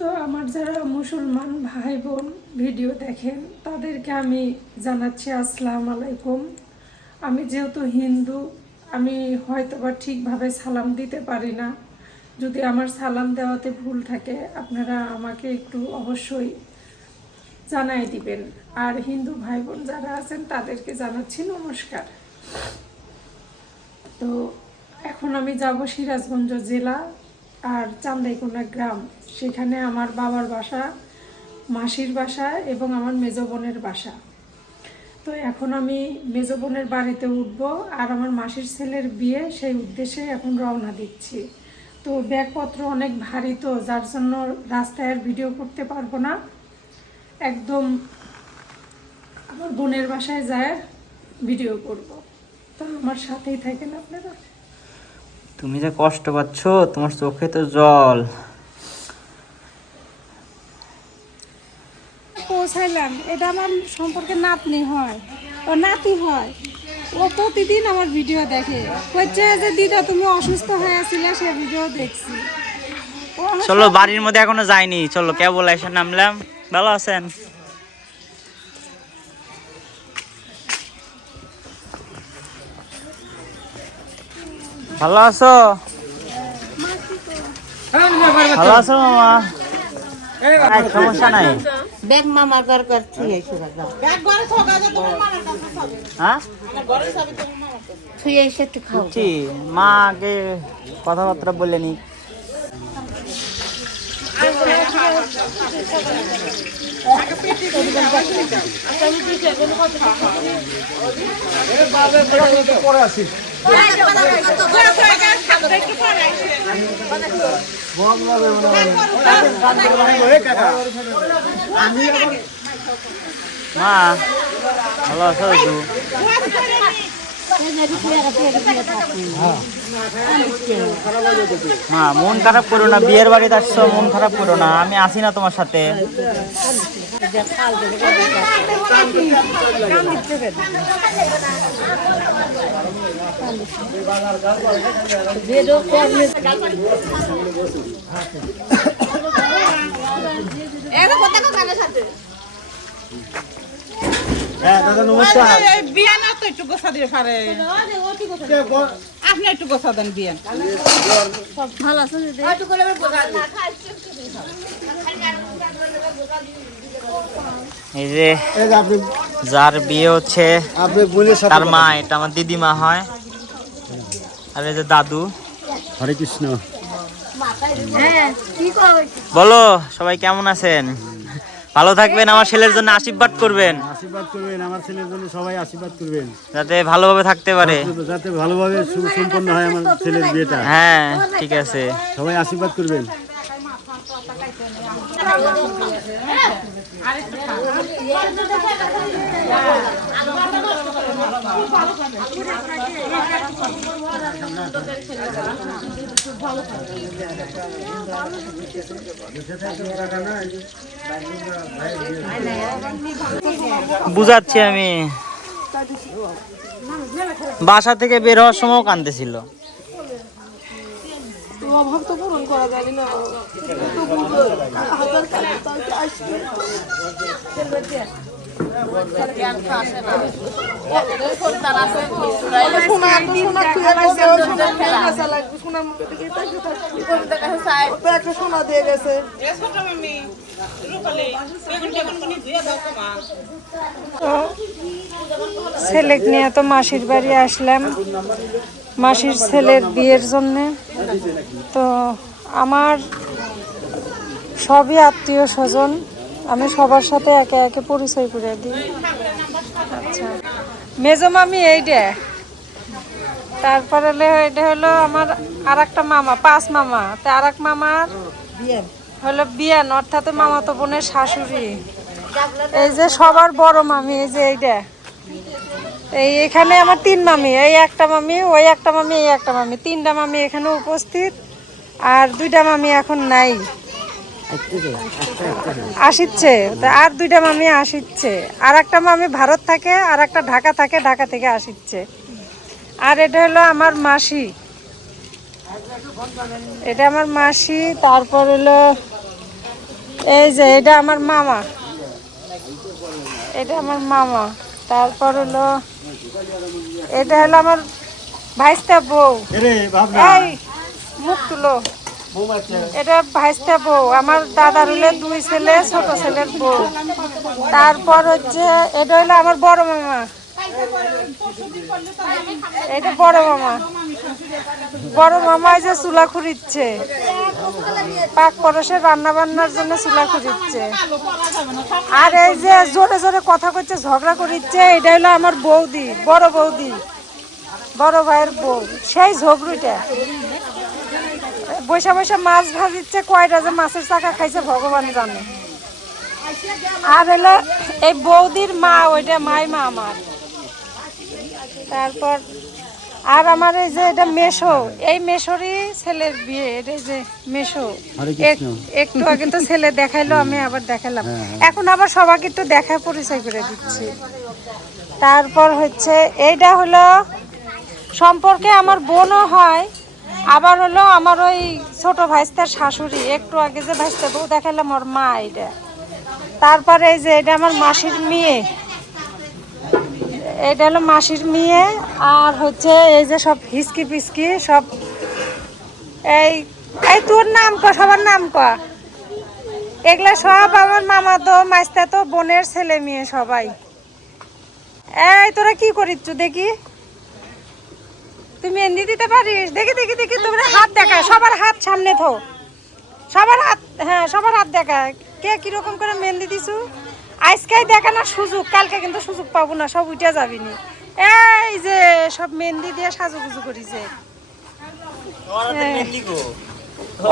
তো আমার যারা মুসলমান ভাই বোন ভিডিও দেখেন তাদেরকে আমি জানাচ্ছি আসসালামু আলাইকুম। আমি যেহেতু হিন্দু, আমি হয়তোবা ঠিকভাবে সালাম দিতে পারি না। যদি আমার সালাম দেওয়াতে ভুল থাকে আপনারা আমাকে একটু অবশ্যই জানাই দিবেন। আর হিন্দু ভাই বোন যারা আছেন তাদেরকে জানাচ্ছি নমস্কার। তো এখন আমি যাব সিরাজগঞ্জ জেলা আর চান্দাইকোনা গ্রাম। সেখানে আমার বাবার বাসা, মাসির বাসা এবং আমার মেজ বোনের বাসা। তো এখন আমি মেজ বোনের বাড়িতে উঠব আর আমার মাসির ছেলের বিয়ে, সেই উদ্দেশ্যে এখন রওনা দিচ্ছি। তো ব্যাগপত্র অনেক ভারী, তো যার জন্য রাস্তায় আর ভিডিও করতে পারবো না। একদম আমার বোনের বাসায় যায় ভিডিও করব। তো আমার সাথেই থাকেন আপনারা। তুমি যে কষ্ট পাচ্ছ, তোমার চোখে তো জল। পৌঁছাইলাম, এটা আমার সম্পর্কে নাতনি হয়, ও নাতি হয়। ও প্রতিদিন আমার ভিডিও দেখে, হচ্ছে যে দিদা তুমি অসুস্থ হয়ে আছিলে, সে ভিডিও দেখছি। চলো, বাড়ির মধ্যে এখনো যাইনি, চলো কেবল এসে নামলাম। ভালো আছেন? ভালো আছো? ভালো আছো মামা? সমস্যা নাই। ব্যাগ মামার ঘর করছি হ্যাঁ, ছুঁয়ে এসে একটু খাও। মা আগে কথাবার্তা বলে নি। মা ভালো আছো? মা মন খারাপ করো না, বিয়ের বাড়িতে আসছো, মন খারাপ করো না, আমি আসি না তোমার সাথে। বিয়ান তো একটু গোসা দিয়ে পারে, আপনি একটু গোসা দেন বিয়ান। ভালো আছে এই যে যার বিয়ে হচ্ছে তার মা, এটা আমার দিদিমা হয়। আর এই যে দাদু। হরে কৃষ্ণ। বলো সবাই কেমন আছেন? ভালো থাকবেন, আমার ছেলের জন্য আশীর্বাদ করবেন। আশীর্বাদ করবেন, আমার ছেলের জন্য সবাই আশীর্বাদ করবেন, যাতে ভালোভাবে থাকতে পারে, যাতে ভালোভাবে সুসম্পন্ন হয় আমার ছেলের বিয়েটা। হ্যাঁ ঠিক আছে, সবাই আশীর্বাদ করবেন। বুঝাচ্ছি আমি। বাসা থেকে বের হওয়ার সময় কাঁদতেছিল। অভাব তো পূরণ করা যাবে না। সোনা দিয়ে গেছে। ছেলে নিয়ে তো মাসির বাড়ি আসলাম মাসির ছেলের বিয়ের জন্যে। তো আমার সবই আত্মীয় স্বজন, আমি সবার সাথে একে একে পরিচয় করে দিই। আচ্ছা, মেজো মামি এইটা, তারপরে এটা হলো আমার আর একটা মামা, 5 মামা। তা আর এক মামার হলো বিয়ান, অর্থাৎ মামাতো বোনের শাশুড়ি। এই যে সবার বড় মামি, এই যে এইটা। এখানে আমার 3 মামি, এই একটা মামি, ওই একটা মামি, এই একটা মামি, 3টা মামি এখানে উপস্থিত। আর 2টা মামি এখন নাই, আসিচ্ছে। আর 2টা মামি আসিচ্ছে। আর একটা মামি ভারত থাকে, আর একটা ঢাকা থাকে, ঢাকা থেকে আসিচ্ছে। আর এটা হলো আমার মাসি, এটা আমার মাসি। তারপর হলো এই যে এটা আমার মামা, এটা আমার মামা। তারপর হলো এটা হলো আমার ভাইস্তা বউ। এই মুখ তুলো। এটা ভাইস্তা বউ, আমার দাদার হলে 2 ছেলে, ছোট ছেলের বউ। তারপর হচ্ছে এটা হলো আমার বড় মামা, এটা বড় মামা। বড় মামা এই যে চুলা খুঁড়িচ্ছে, পাক পরশের রান্না বান্নার জন্য চুলা খুঁড়িচ্ছে। আর এই যে জোরে জোরে কথা করছে, ঝগড়া করিচ্ছে, এটা হলো আমার বৌদি, বড় বৌদি, বড় ভাইয়ের বউ। সেই ঝগড়ুটা বৈশা বৈশা মাছ ভাজিচ্ছে, কয়টা যে মাছের চাকা খাইছে ভগবান জানে। আর হলো এই বৌদির মা, ওইটা মাই মা আমার। তারপর আর আমার এই যে এটা মেশো, এই মেশোরই ছেলের বিয়ে। এটা যে মেশো, একটু আগে তো ছেলে দেখাইলো, আমি আবার দেখালাম। এখন আবার সবাইকে একটু দেখা পরিচয় করে দিচ্ছি। তারপর হচ্ছে এইটা হলো সম্পর্কে আমার বোনও হয়, আবার হলো আমার ওই ছোট ভাইস্তার শাশুড়ি। একটু আগে যে ভাইস্তা বউ দেখাইলাম, ওর মা এটা। তারপরে এই যে এটা আমার মাসির মেয়ে, এটা হলো মাসির মেয়ে। আর হচ্ছে এই যে সব হিসকি পিসকি সব, এই এই তোর নাম ক, সবার নাম ক। এগুলা সব আমার মামা তো মাস্তা তো বোনের ছেলে মেয়ে সবাই। এই তোরা কি করিচ্ছ দেখি, তুই মেহেন্দি দিতে পারিস? দেখি দেখি দেখি, তোমরা হাত দেখা, সবার হাত সামনে থো, সবার হাত, হ্যাঁ সবার হাত দেখা, কে কিরকম করে মেহেন্দি দিছু। আজকেই দেখানোর সুযোগ, কালকে কিন্তু সুযোগ পাবো না, সব উঠে যাবি নি। এই যে সব মেহেন্দি দিয়ে সাজুগুজু করিছে,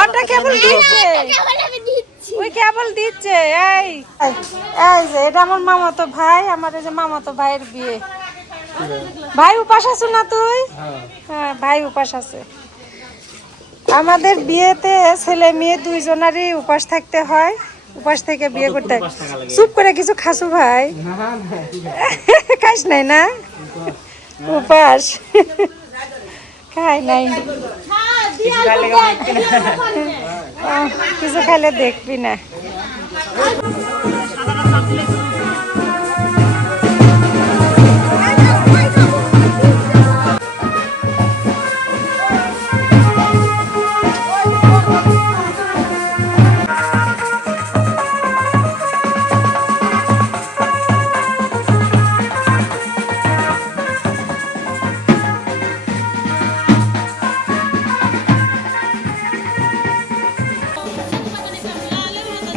ওটা কেবল দিচ্ছে, ওই কেবল দিচ্ছে। এই এই যে এটা আমার মামাতো ভাই, আমার এই যে মামাতো ভাইয়ের বিয়ে। ভাই উপাস আছো না তুই? হ্যাঁ ভাই উপাস আছে। আমাদের বিয়েতে ছেলে মেয়ে দুইজনারই উপাস থাকতে হয়, উপাস থেকে বিয়ে করতে হয়। চুপ করে কিছু খাসু ভাই? খাস নাই না উপাস? খাই নাই, কিছু খাইলে দেখবি না।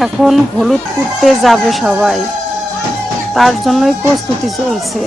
এখন হলুদ কুটতে যাবে সবাই, তার জন্যই প্রস্তুতি চলছে।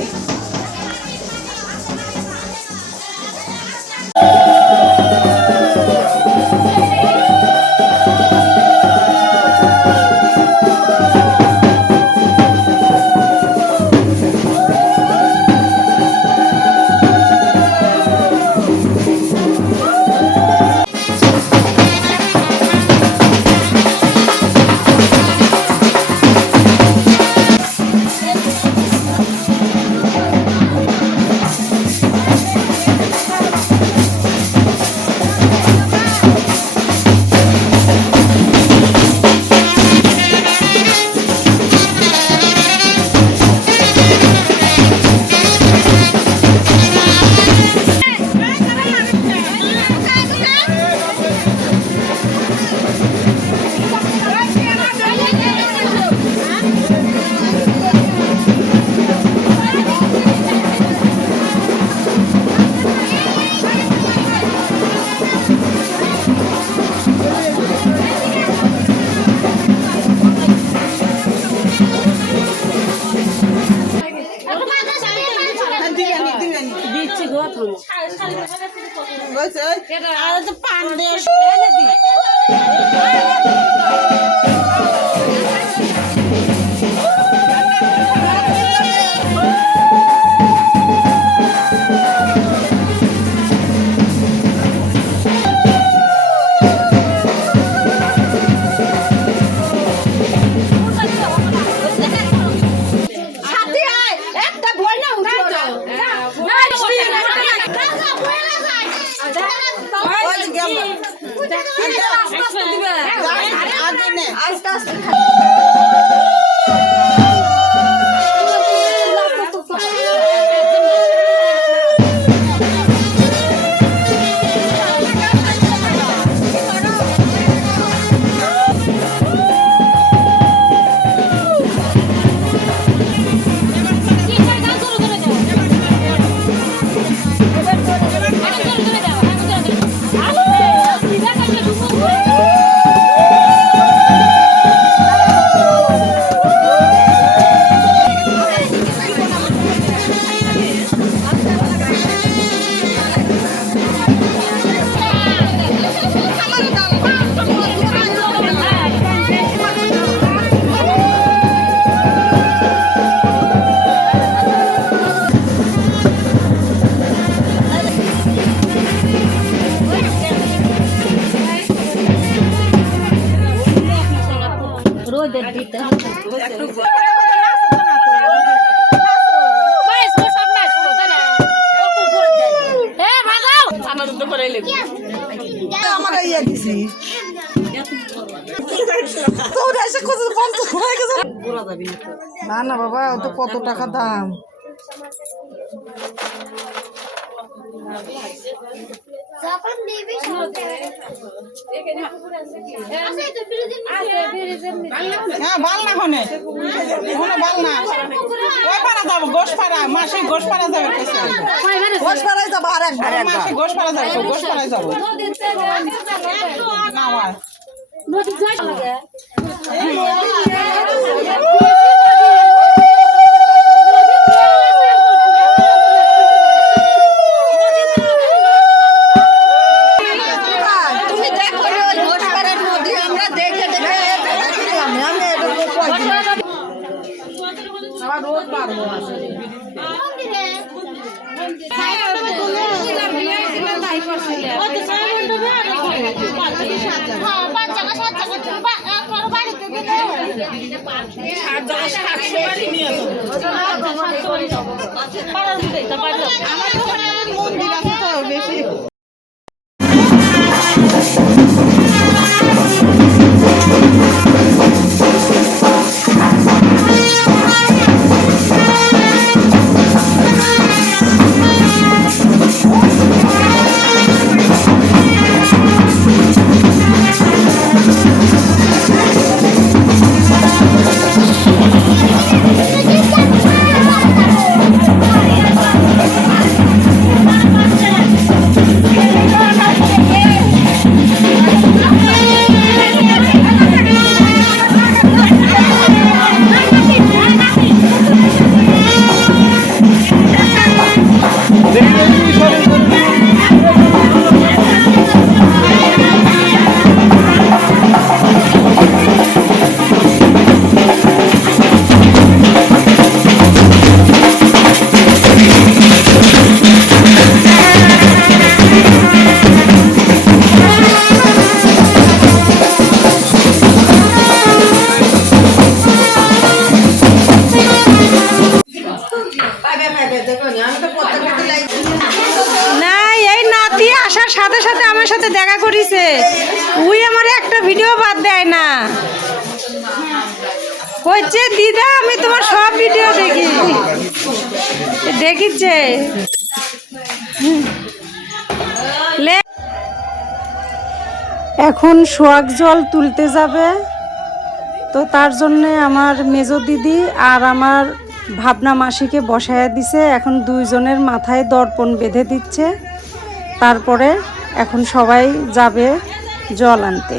না না বাবা ও তো কত টাকা দাম। হ্যাঁ বাল না হনে ওখানে বাল না ওই পারা যাবো গোশ পাড়া মাসে গোশ পাড়া যাবে গোশ পাড়ায় যাবো আর একবার মাসে গোশ পাড়া যাবে গোশ পাড়ায় যাবো না আমার মন্দির আছে তো বেশি না এই নাতি আসার সাথে সাথে আমার সাথে দেখা করিছে উই আমার একটা ভিডিও বাদ দেয় না কইছে দিদা আমি তোমার সব ভিডিও দেখি দেখিছে এখন সোয়াগ জল তুলতে যাবে তো তার জন্যে আমার মেজো দিদি আর আমার ভাবনা মাসিকে বসায়া দিছে এখন দুইজনের মাথায় দর্পণ বেঁধে দিচ্ছে তারপরে এখন সবাই যাবে জল আনতে।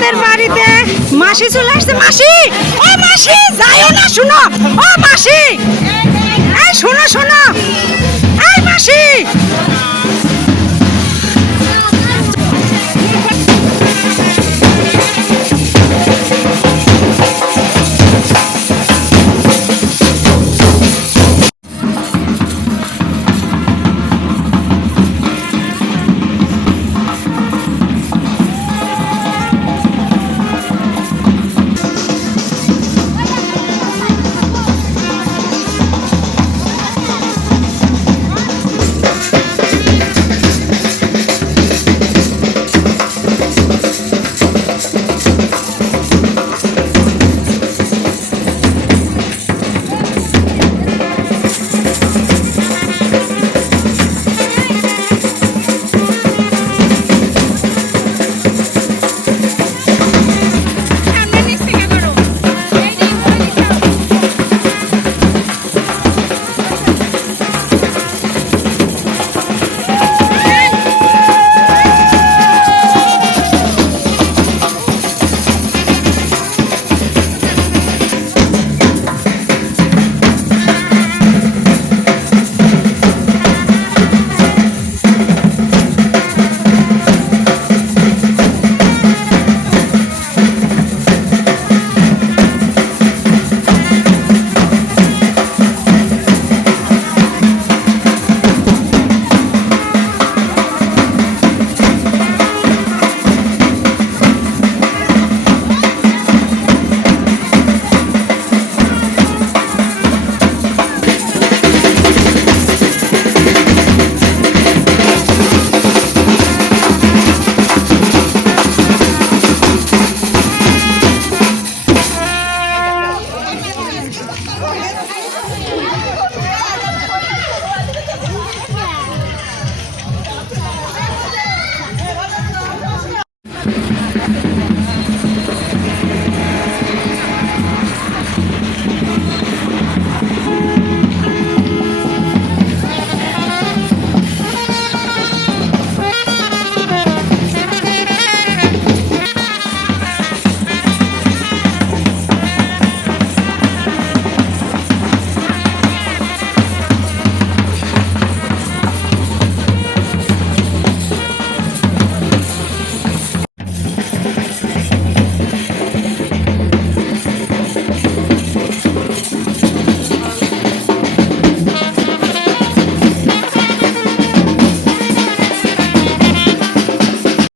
আমাদের বাড়িতে মাসি চলে আসছে। মাসি, ও মাসি যাইও না, শুনো, ও মাসি, এই শোনো শোনো, এই মাসি,